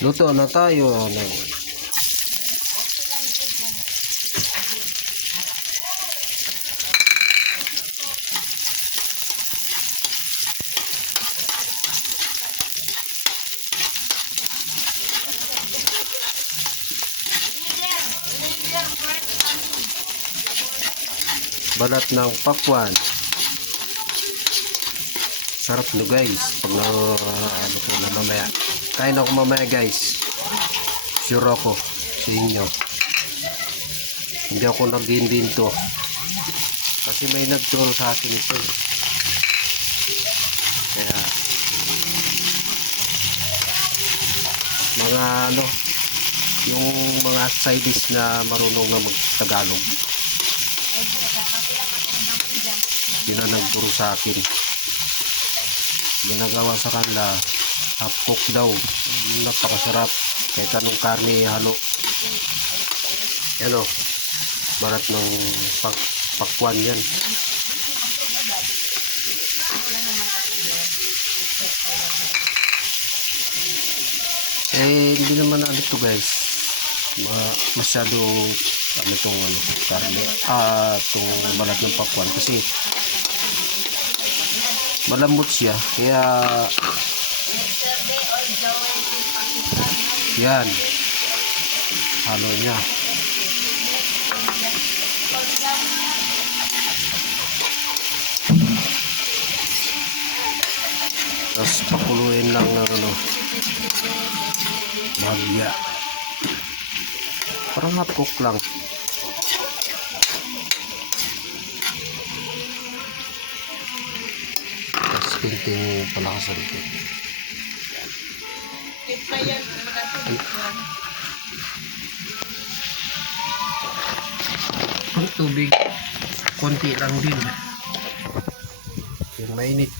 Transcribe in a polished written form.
Luto na tayo. Balat ng pakwan. Sarap nyo guys. Pag ano po na mamaya. Kain ako mamaya guys. Sure ako sa inyo. Hindi ako nag-invento. Kasi may nagturo sa akin ito. Kaya mga ano, yung mga side dish na marunong na mag-Tagalog. Yun ang nagturo sa akin. Ginagawa sa kanila half cook daw. Napakasarap kahit anong karne halo. Yan o, barat ng pakwan yan. Hindi naman ano to guys, masyado ano itong ano, karne, itong balat ng pakwan kasi malambot siya, kaya yan halo niya. Tapos pakuluin lang ng ano, bagya, parang half cook lang. Tapos kunting palakasan ito. Ang tubig konti lang din, yung mainit.